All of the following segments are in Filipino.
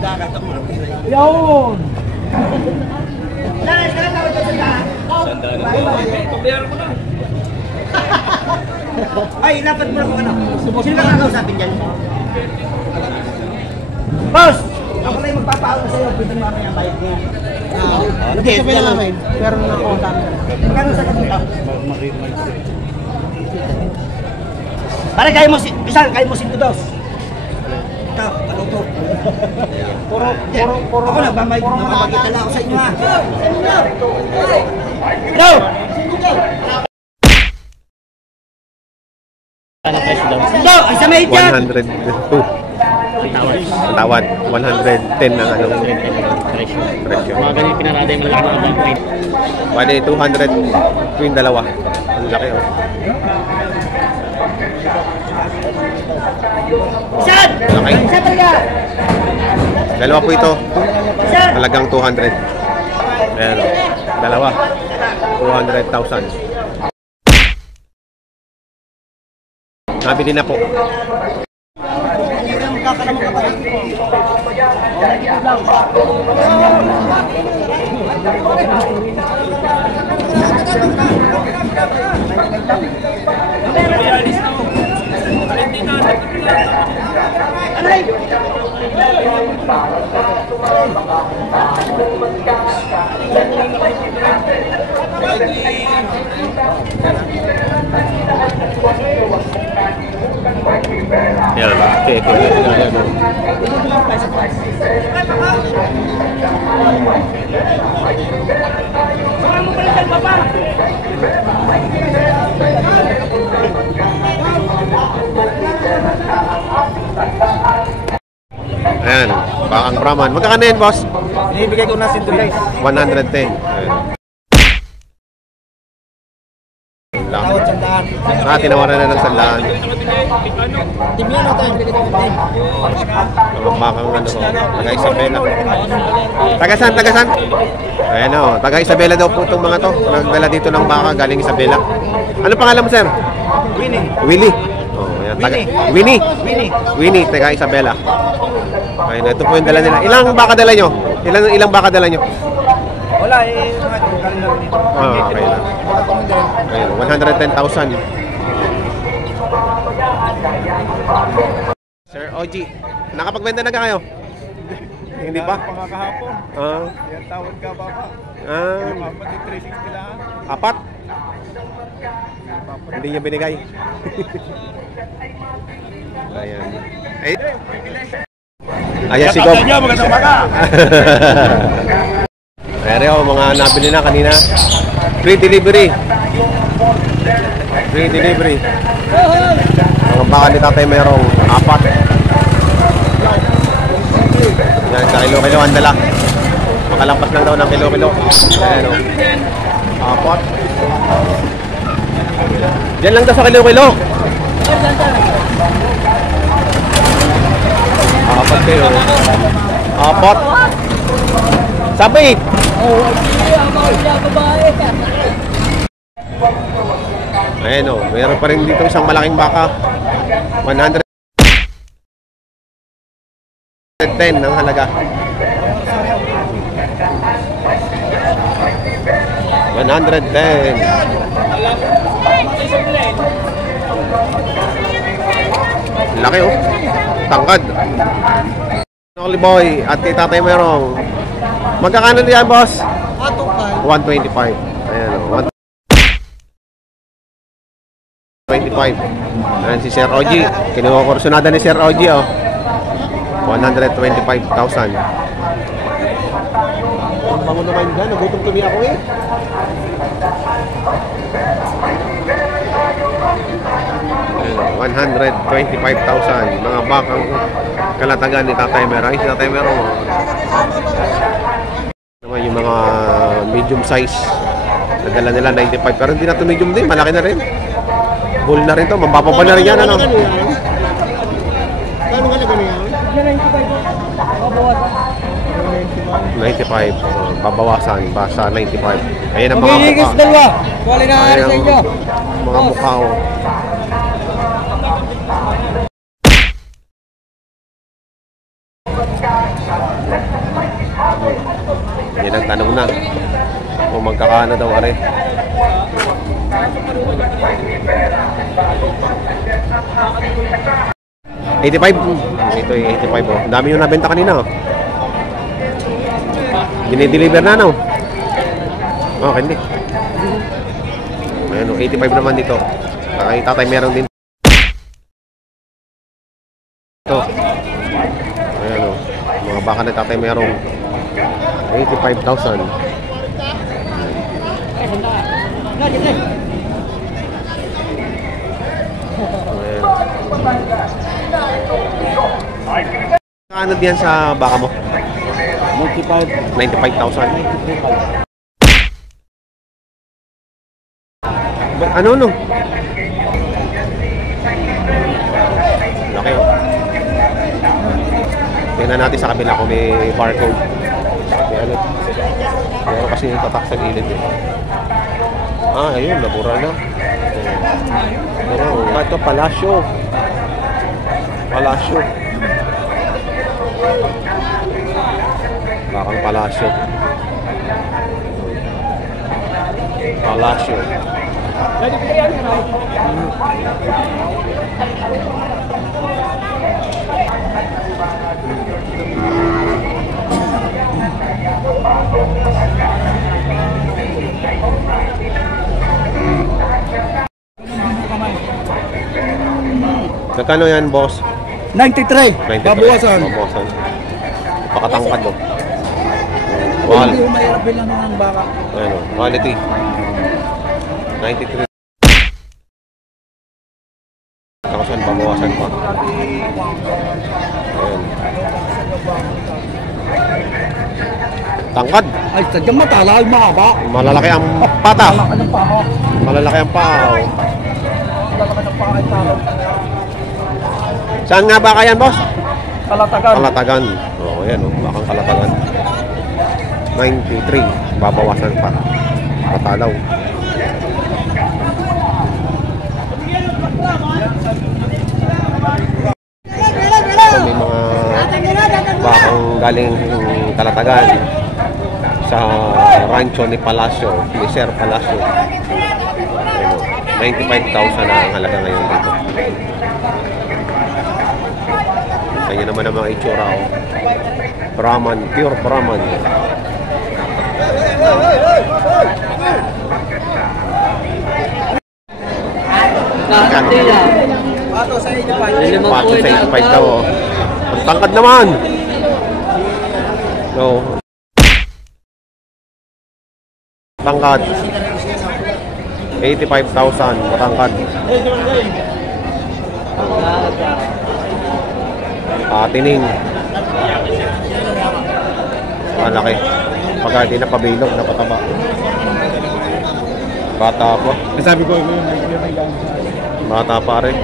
Yun! Ay, dapat mo lang ano. Sino lang kakausapin dyan? Boss! Ako lang yung magpapaawag sa'yo. Pwede mo kami ang bayad niya. Hindi, sabi lang namin. Pero nakuha Kano sa kanila? Pare, kaya mo sintudos. Ito, paluto. Puro. Ako nagmamagita lang ako sa inyo ha. Hello! Ito, isa may dyan! 102. Tawad. 110 ang ano. Presyo. Mga ganyan pinarada yung malaki mga bangkay. Pwede 200 ito yung dalawa. Ang laki oh. Isan! Laki. Isa talaga! Dalawa po ito. Isan! Talagang 200. Ayan o. Dalawa. 200,000. Nabili na po. Yan, okay. Ayan, bakang Brahman. Magkakano yan, boss? Ibigay ko na sinto guys. 110. Ayan. Tawad sandaan. Tinawaran na ng sandaan. Timyan na tayo. Bili ko ng Ang bakang ano ko, taga Isabela. Tagasan? Ayan o, taga Isabela daw po itong mga to. Nagdala dito ng baka galing Isabela. Ano pangalan mo, sir? Willie. Oh, ayan, Winnie, taga Isabela. Ayun, ito po yung dala nila. Ilang baka dala nyo? Ilang baka dala nyo? Wala eh. Okay lang. Ayun, 110,000. Sir OG, nakapagbenta na ka kayo? Hindi pa? Pangakahapon. Yan tawad ka baba. Pati 360 lang. Apat? Hindi niya binigay. Ayan. Ayan si Gob. Magandang baka. Pero mga nabili na kanina. Free delivery. Mga baka ni tatay mayroong apat. Yan, sa kilo-kilo ang dala. Makalampas lang daw ng kilo-kilo. Ayan o. Apat. Diyan lang daw sa kilo-kilo. Apat kayo. Apat. Sabi. Ayan o, meron pa rin dito isang malaking baka. 110 ang halaga. 110. Laki oh. Tangkad. Noli Boy at kay Tatay Merong. Magkakano diyan, boss? 125. Ayan oh. 125. Ayan si Sir OG. Kinukursunada ni Sir OG oh. 125,000. Ang bango naman dyan. Nagutom kami ako eh. Ayan, 125,000. Mga bakang kalatagan ni Tatay Merong. Si Tatay Merong oh. Naman yung mga medium size. Nadala nila 95. Pero hindi na ito medium din. Malaki na rin. Bull na rin to, mambababa na rin yan, ano? Kano ka na ganyan? 95, babawasan, basta 95. Ayan ang mga mukha. dalawa. Wala na Ayan sa inyo. mga mukha, oh. Yan ang tanong na. Kung magkakano daw are. $85. Ito yung 85 oh. Ang dami yung nabenta kanina oh. Dinideliver na no? Oh, hindi. Ayan oh, 85 naman dito. Kay tatay meron din. Ito. Ayan oh. Mga baka na tatay meron. 85,000. Ano diyan sa baka mo? 95,000. Ano no? Laki oh. Tingnan natin sa kabila kung may barcode. May ano. Meron kasi yung tatak sa gilid eh. Ah, ayun, nabura na. Pero, ito, Palasyo. Palasyo. Bakang Palasyo. Palasyo. Magkano yan, boss? 93. 93. Babawasan. Babawasan. Pakatangkad, oh. Hindi mo mahirap bilang ng baka. Ano, quality. 93. Tapos babawasan pa. Ayan. Tangkad. Ay, sadyang matalay mahaba. Malalaki ang pata. Ano pa ako? Malalaki ang paa. Oh. Malalaki ng paa ay talo. Saan nga ba kayan, boss? Kalatagan. Kalatagan. Oo, yan. Oh. Bakang Kalatagan. 93. Babawasan pa. Patalaw. So, may mga bakang galing Kalatagan sa rancho ni Palasyo, ni Sir Palasyo. 95,000 na ang halaga ngayon dito. Kanya naman ang mga itsura oh. Brahman, pure Brahman. Pato sa 85. Pato sa 85 daw oh. Ang tangkad naman. No. Tangkad 85,000 matangkad. Tining. Malaki. Pagka di na pabilog, napataba. Bata pa. Sabi ko, Bata pa rin.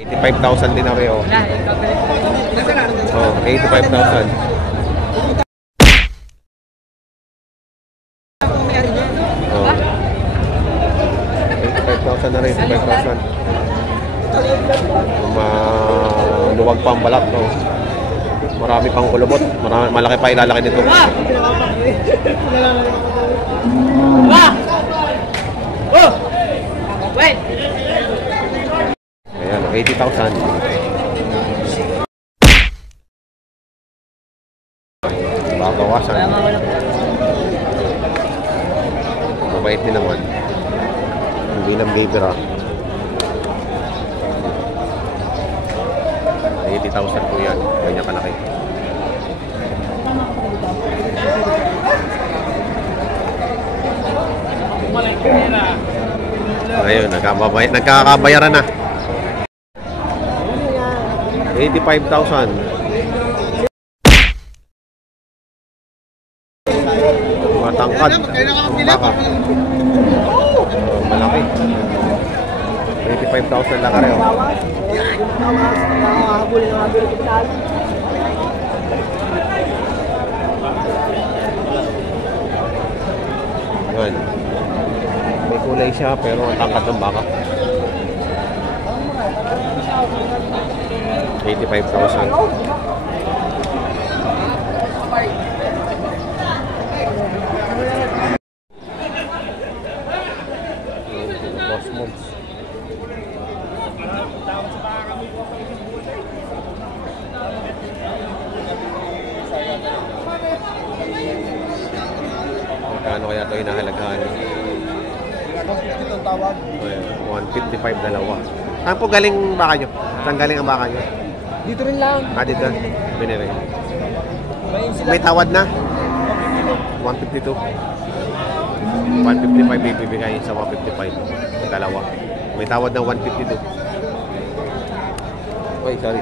$85,000 din na rin oh. Oh, 85,000. Oh. 85,000 na rin, 85,000. Maluwag pa ang balat no. Marami pang kulubot. Malaki pa ilalaki dito. Ayan, 80,000. Babawasan. Mabait din naman. Hindi lang bibira. 80,000 po yan. Ganyan kalaki. Ayun, nagkakabayaran na. 85,000. Matangkad. Baka. Malaki. 85,000 lang kareho. Yan. May kulay siya pero matangkad ng baka. 85,000. Boss Mods. Magkano kaya ito hinahalagahan? 155 dalawa. Saan po galing baka nyo? Saan galing ang baka nyo? Dito rin lang. Dito. Binili. May tawad na? 152. 155 bibigay sa 155. Dalawa. May tawad na 152. Oy, sorry.